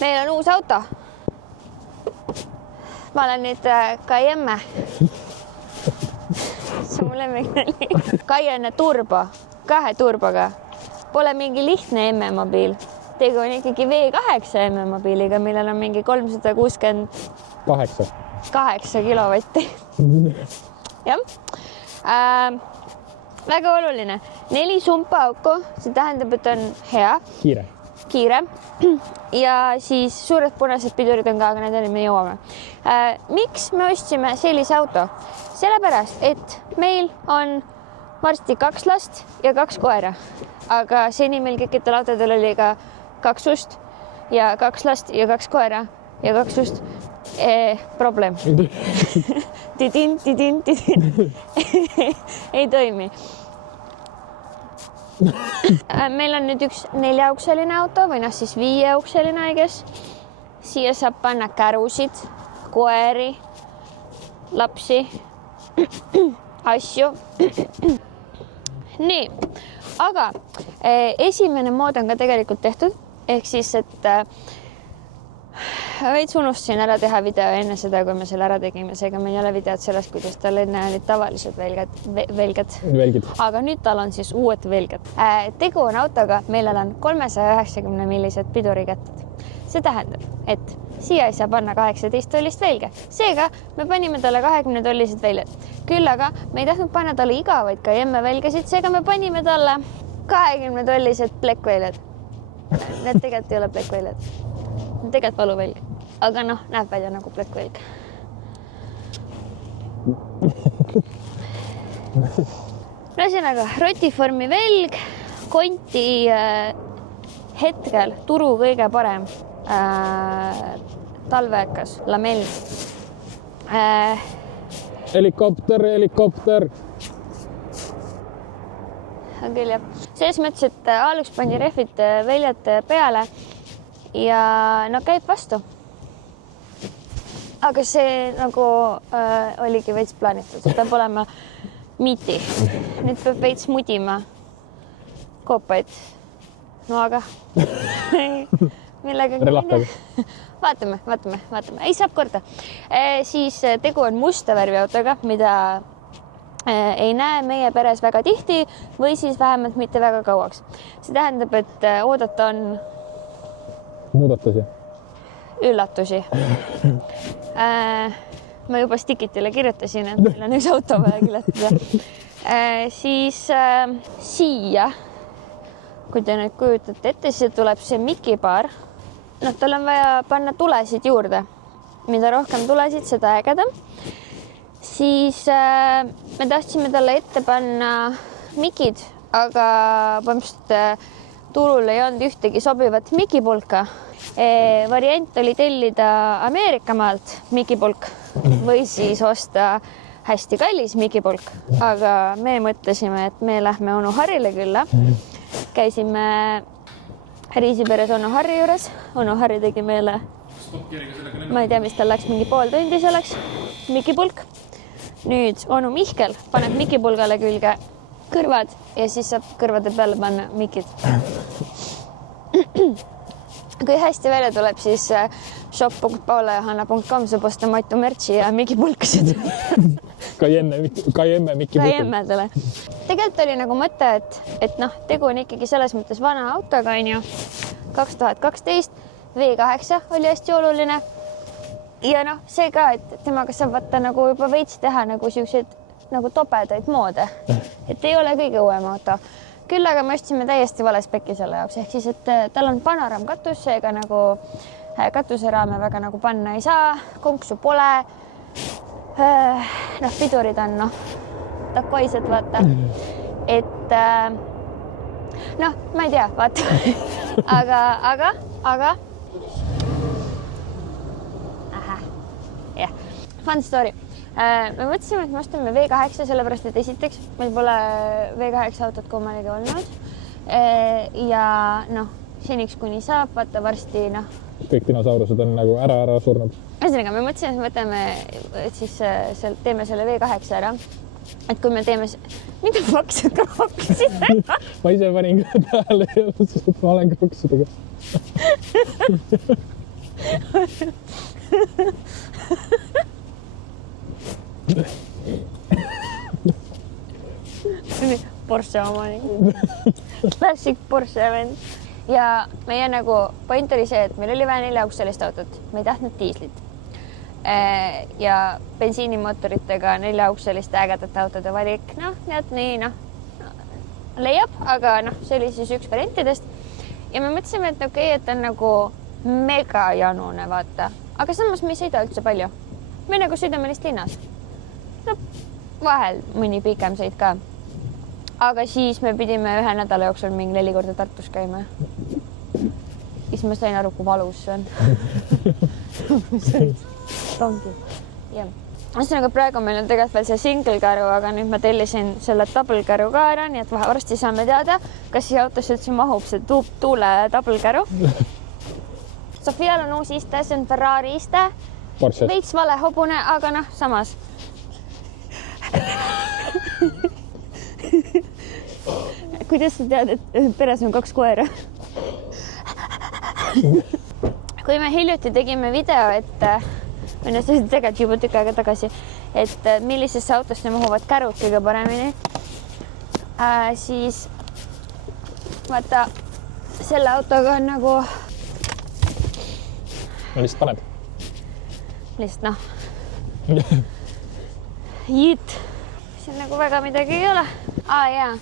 Meil on uus auto. Ma olen nüüd Cayenne. See on mu lemmiknali. Cayenne turbo, 2 turboga. Pole mingi lihtne M-mobiil. Tegu on ikkagi V8 M-mobiiliga, millel on mingi 368 kilovatti. Jah. Väga oluline. 4 sumpaauku, see tähendab, et on hea. Kiire. Ja siis suured punased pidurid on ka, aga nendeni me jõuame. Miks me ostsime sellise auto? Sellepärast, et meil on varsti 2 last ja 2 koera. Aga seni meil kõikidel autodel oli ka 2 ust ja 2 last ja 2 koera ja 2 ust. Probleem. Tidin. Ei toimi. Meil on nüüd üks 4-ukseline auto või siis 5-ukseline, I guess. Siia saab panna kärusid, koeri, lapsi, asju. Nii, aga esimene mood on ka tegelikult tehtud, ehk siis, et veits unustasin ära teha video enne seda, kui me selle ära tegime, seega meil ei ole videot sellest, kuidas tal enne olid tavalised velged. Aga nüüd tal on siis uued velged. Tegu on autoga, millel on 390 millised pidurikätted. See tähendab, et siia ei saa panna 18 tollist velge. Seega me panime talle 20 tollised väljad. Küll aga me ei tahtnud panna talle igavaid Cayenne velgesid, seega me panime talle 20 tollised plekkväljad. Need tegelikult ei ole plekkväljad. Tegelikult valuvelg, aga näeb välja nagu plekkvelg. Ühesõnaga, rotiformi velg, konti hetkel turu kõige parem talvekas lamell. Helikopter. On küll jah. Selles mõttes, et aluks pani rehvid väljad peale ja käib vastu. Aga see nagu oligi veits plaanitud. See peab olema miiti. Nüüd peab veits mudima koopaid noaga. Millega vaatame. Ei, saab korda. Siis tegu on musta värviautoga, mida ei näe meie peres väga tihti või siis vähemalt mitte väga kauaks. See tähendab, et oodata on muudatusi. Üllatusi. Ma juba Stikitile kirjutasin, et meil on üks auto vaja kirjutada. Siis siia, kui te nüüd kujutate ette, siis tuleb see mikipaar. Tal on vaja panna tulesid juurde. Mida rohkem tulesid, seda ägedam. Siis me tahtsime talle ette panna mikid, aga põhimõtteliselt turul ei olnud ühtegi sobivat mikipulka. Variant oli tellida Ameerika maalt mikipulk või siis osta hästi kallis mikipulk. Aga me mõtlesime, et me lähme onu Harrile külla. Käisime Riisiperes onu Harri juures. Onu Harri tegi meile, ma ei tea, mis tal läks, mingi pool tundi selleks mikipulk. Nüüd onu Mihkel paneb mikipulgale külge kõrvad ja siis saab kõrvade peale panna mikid. Kui hästi välja tuleb, siis shop.paulajohanna.com saab osta Matu märtsi ja mikipulkasid. Cayenne mikipulkasid. Cayennedele. Tegelikult oli nagu mõte, et tegu on ikkagi selles mõttes vana autoga, on ju. 2012 V8 oli hästi oluline. Ja see ka, et temaga saab vaata nagu juba veits teha nagu siukseid nagu topedaid moode. Et ei ole kõige uuem auto. Küll aga me ostsime täiesti vale spekki selle jaoks. Ehk siis, et tal on panoramkatus, seega nagu katuseraame väga nagu panna ei saa. Konksu pole. Pidurid on takoised, vaata. Et ma ei tea, vaata. Aga jah, fun story. Me mõtlesime, et me ostame V8, sellepärast, et esiteks meil pole V8 autot kummalegi olnud. Ja seniks kuni saab, vaata varsti kõik dinosaurused on nagu ära surnud. Ühesõnaga, me mõtlesime, et me võtame, siis teeme selle V8 ära. Et kui me teeme... Mida maksud kroksid? Ma ise panin ka tähele, et ma olen kroksidega. Porsche omanik. Classic Porsche vend. Ja meie nagu point oli see, et meil oli vaja 4-aukselist autot. Me ei tahtnud diislit. Ja bensiinimootoritega 4-aukseliste ägedate autode valik. Leiab, aga see oli siis üks variantidest. Ja me mõtlesime, et okei, et on nagu mega janune, vaata. Aga samas me ei sõida üldse palju. Me nagu sõidame lihtsalt linnas. Vahel mõni pikem sõid ka. Aga siis me pidime 1 nädala jooksul mingi 4 korda Tartus käima. Siis ma sain aru, kui valus see on. Ühesõnaga praegu meil on tegelikult veel see single käru, aga nüüd ma tellisin selle double käru ka ära, nii et varsti saame teada, kas siia autosse üldse mahub see tuule double käru. Sofial on uus iste, see on Ferrari iste. Veits vale hobune, aga samas. Kuidas sa tead, et peres on 2 koera? Kui me hiljuti tegime video, et see on tegelikult juba tükk aega tagasi, et millisesse autosse mahuvad kärud kõige paremini, siis vaata, selle autoga on nagu... No lihtsalt paned? Lihtsalt Jüt. See nagu väga midagi ei ole. Jaa.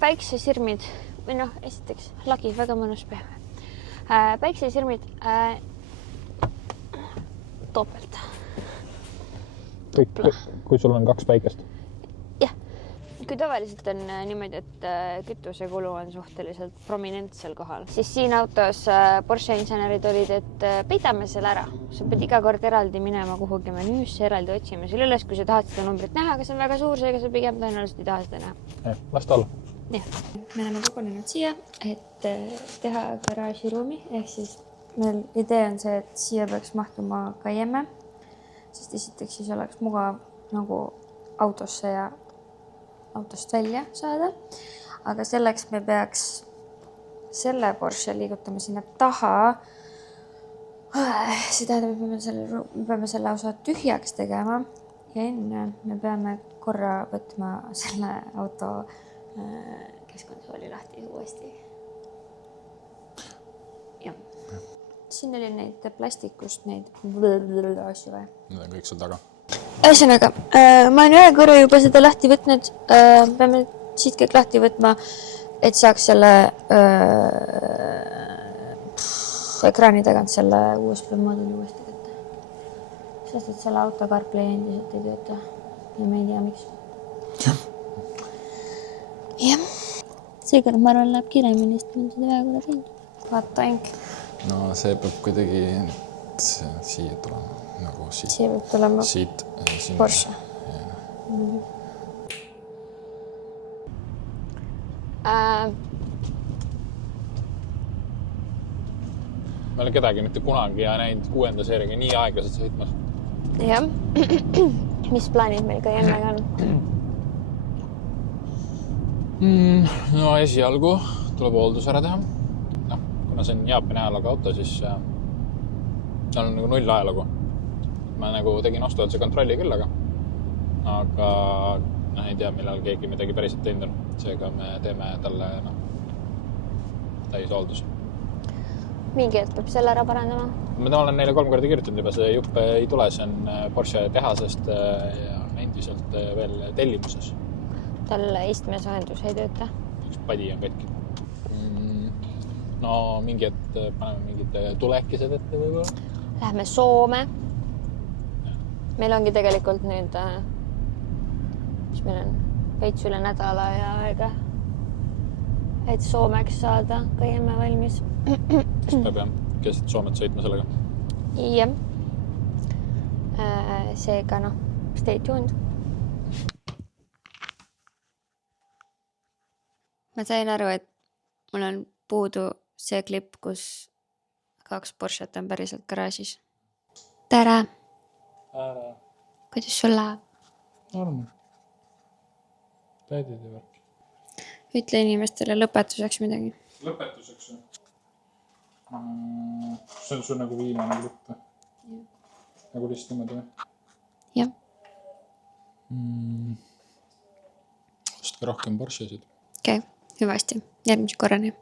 Päiksesirmid. Või esiteks lagi, väga mõnus pehme. Päiksesirmid topelt. Kui sul on 2 päikest? Jah. Kui tavaliselt on niimoodi, et kütusekulu on suhteliselt prominentsel kohal, siis siin autos Porsche insenerid olid, et peidame selle ära. Sa pead iga kord eraldi minema kuhugi menüüsse, eraldi otsime selle üles, kui sa tahad seda numbrit näha, aga see on väga suur, seega sa pigem tõenäoliselt ei taha seda näha. Las ta olla. Jah. Me oleme kogunenud siia, et teha garaažiruumi, ehk siis meil idee on see, et siia peaks mahtuma Cayenne, sest esiteks siis oleks mugav nagu autosse ja autost välja saada, aga selleks me peaks selle Porsche liigutama sinna taha. See tähendab, et me peame selle osa tühjaks tegema ja enne me peame korra võtma selle auto keskkonsooli lahti uuesti. Ja. Siin oli neid plastikust, neid asju või? Need on kõik seal taga. Ühesõnaga, ma olen 1 korra juba seda lahti võtnud. Peame siit kõik lahti võtma, et saaks selle ekraani tagant selle USB-mooduli uuesti kätte. Sest et selle auto CarPlay endiselt ei tööta ja me ei tea, miks. Jah. Seega ma arvan, läheb kiiremini, sest meil seda väga korra teinud. Vaata aink. No see peab kuidagi siia tulema. Nagu siit. Siia peab tulema siit, Porsche. Ma olen kedagi mitte kunagi ja näinud 6. seeriaga nii aeglaselt sõitmas. Jah. Mis plaanid meil Cayennega on? No esialgu tuleb hooldus ära teha. Kuna see on Jaapani ajalugu auto, siis seal on nagu 0 ajalugu. Ma nagu tegin ostuotse kontrolli küll, aga ei tea, millal keegi midagi päriselt teinud on. Seega me teeme talle täis hooldus. Mingi hetk peab selle ära parandama? Ma olen neile 3 korda kirjutanud juba, see jupp ei tule, see on Porsche tehasest ja endiselt veel tellimuses. Tal istmesohendus ei tööta? Üks padi on katki. No mingi hetk paneme mingid tulekised ette võib-olla. Lähme Soome. Meil ongi tegelikult nüüd, mis meil on, veits üle nädala ja aega, et Soomeks saada Cayenne valmis. Kas peab jah keset Soomet sõitma sellega? Jah. Seega stay tuned. Ma sain aru, et mul on puudu see klipp, kus 2 Porschet on päriselt garaažis. Tere! Ära. Kuidas sul läheb? Arm. Täidid ja värk. Ütle inimestele lõpetuseks midagi. Lõpetuseks või? see on sul nagu viimane võtta. Nagu lihtsalt niimoodi või? Jah. Ostke rohkem Porschesid. Okei, hüvasti. Järgmise korrani.